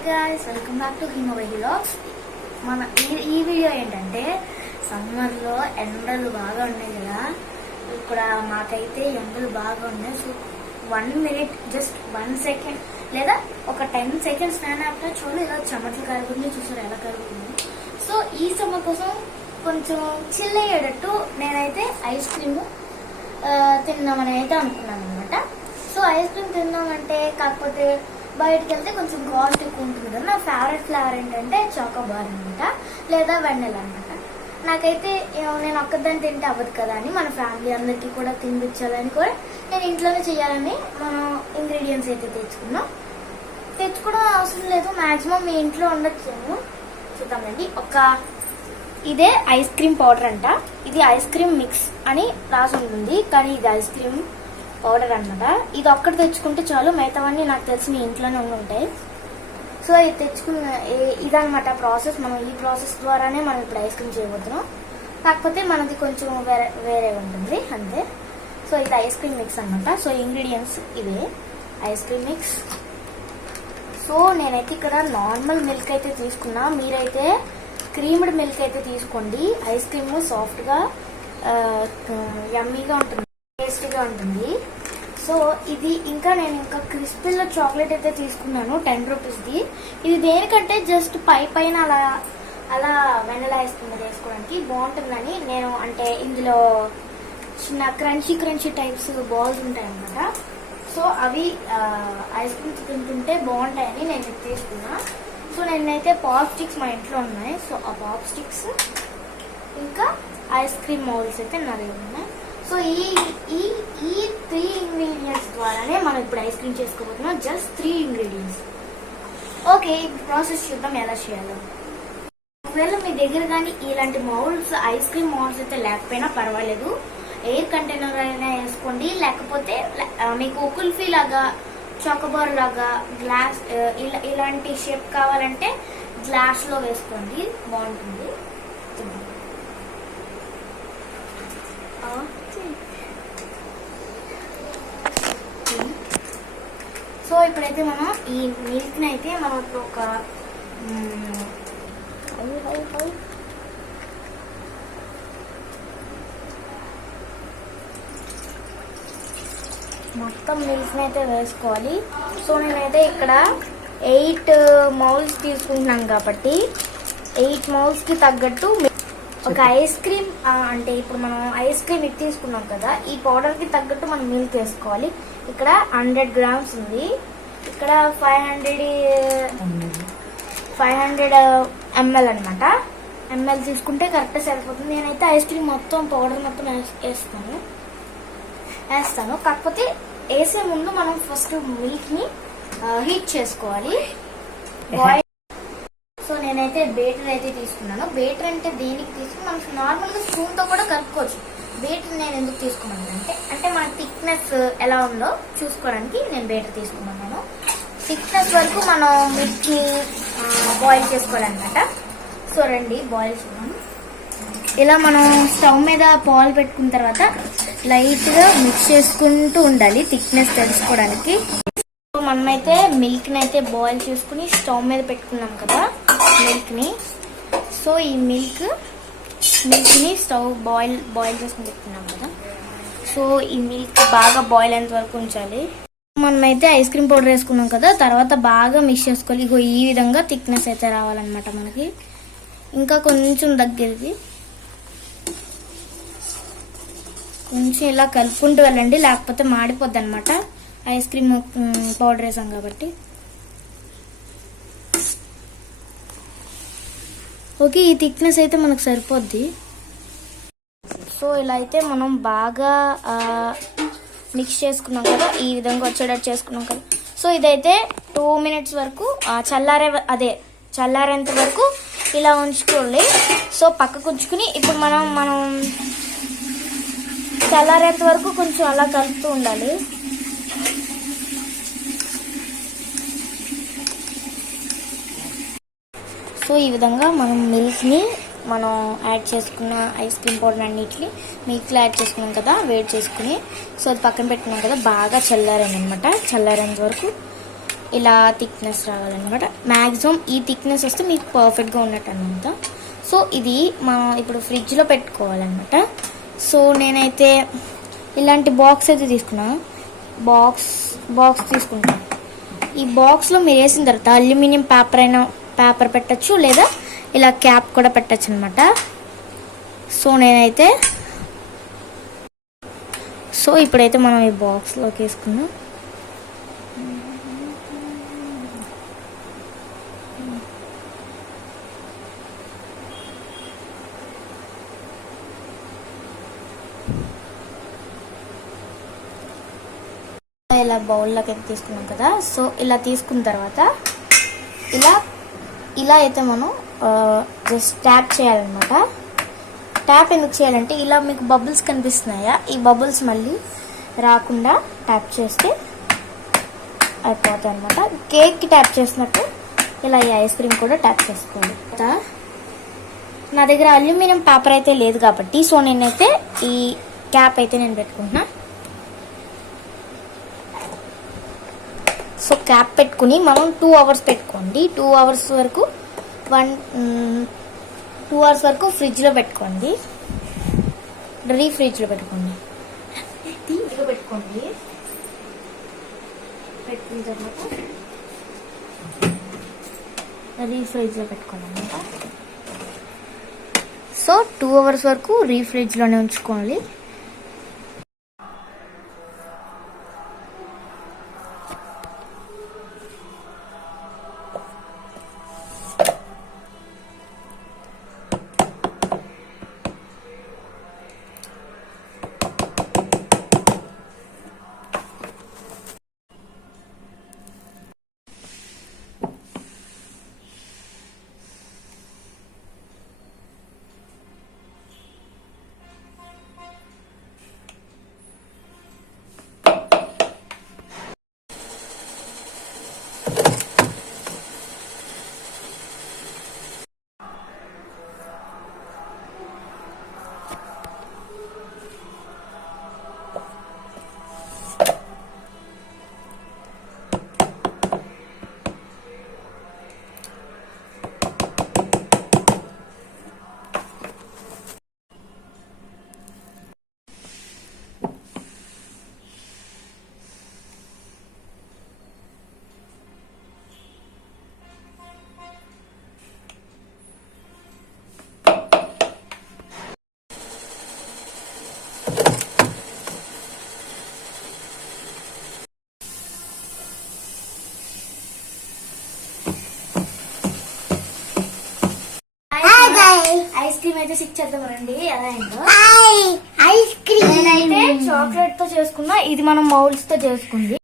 Hi guys, welcome back to Himavai vlogs. మన ఈ video ఏంటంటే సమ్మర్లో ఎండలు బాగా ఉన్నాయి కదా. ఇక్కడ మాకైతే ఎండలు బాగా ఉన్నాయి. సో 1 minute జస్ట్ 1 second లేదా ఒక 10 seconds ఫ్యాన్ ఆపితే చూడు ఇలా చెమటలు కరుగుతుంది, చూసారు ఎలా కరుగుతుంది. సో ఈ సమ్మర్ కోసం కొంచెం చిల్ అయ్యేటట్టు నేనైతే ఐస్ క్రీమ్ తిందామని అయితే అనుకున్నాను అనమాట. సో ఐస్ క్రీమ్ తిందామంటే కాకపోతే బయటకు వెళ్తే కొంచెం కాస్ట్ ఎక్కువ ఉంటుంది కదా. నా ఫేవరెట్ ఫ్లేవర్ ఏంటంటే చాకోబార్ అనమాట, లేదా వెన్నెలా అనమాట. నాకైతే నేను ఒక్కదాన్ని తింటే అవ్వదు కదా అని మన ఫ్యామిలీ అందరికీ కూడా తినిపించాలని కూడా నేను ఇంట్లోనే చేయాలని మనం ఇంగ్రీడియంట్స్ అయితే తెచ్చుకోవడం అవసరం లేదు. మాక్సిమం మీ ఇంట్లో ఉండొచ్చు. చూద్దామండి. ఇదే ఐస్ క్రీమ్ పౌడర్ అంట. ఇది ఐస్ క్రీమ్ మిక్స్ అని రాసి ఉంటుంది, కానీ ఇది ఐస్ క్రీమ్ పౌడర్ అనమాట. ఇది ఒక్కటి తెచ్చుకుంటే చాలు, మిగతావన్నీ నాకు తెలిసి మీ ఇంట్లోనే ఉంటాయి. సో ఇది తెచ్చుకున్న ఇదనమాట ప్రాసెస్. మనం ఈ ప్రాసెస్ ద్వారానే మనం ఇప్పుడు ఐస్ క్రీమ్ చేయబోతున్నాం. కాకపోతే మనది కొంచెం వేరే ఉంటుంది అంతే. సో ఇది ఐస్ క్రీమ్ మిక్స్ అనమాట. సో ఇంగ్రీడియంట్స్ ఇవే ఐస్ క్రీమ్ మిక్స్. సో నేనైతే ఇక్కడ నార్మల్ మిల్క్ అయితే తీసుకున్నా, మీరైతే క్రీమ్డ్ మిల్క్ అయితే తీసుకోండి. ఐస్ క్రీమ్ సాఫ్ట్గా యమ్మీగా ఉంటుంది, టేస్టీగా ఉంటుంది. సో ఇది ఇంకా నేను క్రిస్పీలో చాక్లెట్ అయితే తీసుకున్నాను 10 రూపీస్ది. ఇది దేనికంటే జస్ట్ పైన అలా వెనలా వేసుకోవడానికి బాగుంటుందని నేను, అంటే ఇందులో చిన్న క్రంచీ టైప్స్ బాల్స్ ఉంటాయి అన్నమాట. సో అవి ఐస్ క్రీమ్స్ తింటుంటే బాగుంటాయని నేను ఇది తీసుకున్నా. సో నేనైతే పాప్ స్టిక్స్ మా ఇంట్లో ఉన్నాయి. సో ఆ పాప్ స్టిక్స్ ఇంకా ఐస్ క్రీమ్ మౌల్స్ అయితే నా దగ్గర ఉన్నాయి. సో ఈ 3 ఇంగ్రీడియంట్స్ ద్వారానే మనం ఇప్పుడు ఐస్ క్రీమ్ చేసుకోబోతున్నాం. Just 3 ingredients. ఓకే, ప్రాసెస్ చూద్దాం ఎలా చేయాలో. ఒకవేళ మీ దగ్గర కానీ ఇలాంటి మౌల్స్, ఐస్ క్రీమ్ మౌల్స్ అయితే లేకపోయినా పర్వాలేదు, ఎయిర్ కంటైనర్ అయినా వేసుకోండి. లేకపోతే మీకు కుల్ఫీ లాగా, చాకోబార్ లాగా గ్లాస్ ఇలాంటి షేప్ కావాలంటే గ్లాస్ లో వేసుకోండి, బాగుంటుంది. సో ఇప్పుడైతే మనం ఈ మిల్క్ ని అయితే మనం ఇప్పుడు ఒక మొత్తం మిల్క్ ని అయితే వేసుకోవాలి. సో నేనైతే ఇక్కడ 8 మౌల్స్ తీసుకుంటున్నాను కాబట్టి 8 మౌల్స్ కి తగ్గట్టు ఒక ఐస్ క్రీమ్, అంటే ఇప్పుడు మనం ఐస్ క్రీమ్ ఇది తీసుకున్నాం కదా, ఈ పౌడర్ కి తగ్గట్టు మనం మిల్క్ వేసుకోవాలి. ఇక్కడ 100 grams ఉంది. ఇక్కడ 500 ml అనమాట. ml తీసుకుంటే కరెక్ట్ సరిపోతుంది. నేనైతే ఐస్ క్రీమ్ మొత్తం పౌడర్ మొత్తం వేస్తాను. కాకపోతే వేసే ముందు మనం ఫస్ట్ మిల్క్ ని హీట్ చేసుకోవాలి. సో నేనైతే బేటర్ అయితే తీసుకున్నాను. బేటర్ అంటే దేనికి తీసుకుని మనకు నార్మల్ గా స్పూన్ తో కూడా కలుపుకోవచ్చు. బేటర్ నేను ఎందుకు తీసుకున్నాను అంటే మన థిక్నెస్ ఎలా ఉందో చూసుకోవడానికి నేను బేటర్ తీసుకున్నాను. థిక్నెస్ వరకు మనం మిల్క్ ని బాయిల్ చేసుకోవాలన్నమాట. సో రండి బాయిల్ చేద్దాం. ఇలా మనం స్టవ్ మీద పాలు పెట్టుకున్న తర్వాత లైట్ గా మిక్స్ చేసుకుంటూ ఉండాలి థిక్నెస్ తెలుసుకోవడానికి. మనమైతే మిల్క్ ని అయితే బాయిల్ చేసుకుని స్టవ్ మీద పెట్టుకున్నాం కదా మిల్క్ ని. సో ఈ మిల్క్ ని స్టవ్ బాయిల్ చేసుకుని పెట్టుకున్నాం కదా. సో ఈ మిల్క్ బాగా బాయిల్ అయ్యేంత వరకు ఉంచాలి. మనమైతే ఐస్ క్రీమ్ పౌడర్ వేసుకున్నాం కదా, తర్వాత బాగా మిక్స్ చేసుకోవాలి. ఇగో ఈ విధంగా థిక్నెస్ అయితే రావాలన్నమాట మనకి. ఇంకా కొంచెం దగ్గరికి కొంచెం ఇలా కలుపుకుంటూ వెళ్ళండి, లేకపోతే మాడిపోద్ది అనమాట. ఐస్ క్రీమ్ పౌడర్ వేసాం కాబట్టి. ఓకే, ఈ థిక్నెస్ అయితే మనకు సరిపోద్ది. సో ఇలా అయితే మనం బాగా మిక్స్ చేసుకున్నాం కదా, ఈ విధంగా వచ్చేటట్టు చేసుకున్నాం కదా. సో ఇదైతే 2 minutes వరకు చల్లారేంత వరకు ఇలా ఉంచుకోండి. సో పక్కకు ఉంచుకుని ఇప్పుడు మనం చల్లారేంత వరకు కొంచెం అలా కలుపుతూ ఉండాలి. సో ఈ విధంగా మనం మిల్క్ని మనం యాడ్ చేసుకున్న ఐస్ క్రీమ్ పౌడర్ అన్నిటిని మిల్క్లో యాడ్ చేసుకున్నాం కదా, వేడి చేసుకుని. సో అది పక్కన పెట్టుకున్నాం కదా, బాగా చల్లారనమాట. చల్లారేంత వరకు ఇలా థిక్నెస్ రావాలన్నమాట. మ్యాక్సిమం ఈ థిక్నెస్ వస్తే మీకు పర్ఫెక్ట్గా ఉన్నట్టు అనమాట. సో ఇది మనం ఇప్పుడు ఫ్రిడ్జ్లో పెట్టుకోవాలన్నమాట. సో నేనైతే ఇలాంటి బాక్స్ అయితే తీసుకున్నా. బాక్స్ తీసుకుంటాను. ఈ బాక్స్లో మీరు వేసిన తర్వాత అల్యూమినియం పేపర్ పెట్టచ్చు, లేదా ఇలా క్యాప్ కూడా పెట్టచ్చు అనమాట. సో ఇప్పుడైతే మనం ఈ బాక్స్లోకి వేసుకున్నాం. ఇలా బౌల్లోకి అయితే తీసుకున్నాం కదా. సో ఇలా తీసుకున్న తర్వాత ఇలా అయితే మనం జస్ట్ ట్యాప్ చేయాలన్నమాట. ట్యాప్ ఎందుకు చేయాలంటే ఇలా మీకు బబుల్స్ కనిపిస్తున్నాయా, ఈ బబుల్స్ మళ్ళీ రాకుండా ట్యాప్ చేస్తే అయిపోతాయి అనమాట. కేక్కి ట్యాప్ చేసినట్టు ఇలా ఈ ఐస్ క్రీమ్ కూడా ట్యాప్ చేసుకోవాలి. నా దగ్గర అల్యూమినియం పేపర్ అయితే లేదు కాబట్టి సో నేనైతే ఈ క్యాప్ అయితే నేను పెట్టుకుంటున్నా. సో క్యాప్ పెట్టుకుని మనం 2 hours పెట్టుకోండి. 2 hours వరకు 2 hours వరకు ఫ్రిడ్జ్లో పెట్టుకోండి. ఫ్రిడ్జ్లో పెట్టుకున్న తర్వాత ఫ్రిడ్జ్లో పెట్టుకోవాలన్నమాట. సో 2 hours వరకు ఫ్రిడ్జ్లోనే ఉంచుకోవాలి. ఐస్ క్రీమ్ అయితే సిక్ చేద్దామండి. ఎలా అయిందో ఐస్ క్రీమ్ నేనైతే చాక్లెట్ తో చేసుకున్నా, ఇది మనం మౌల్డ్స్ తో చేసుకుంది.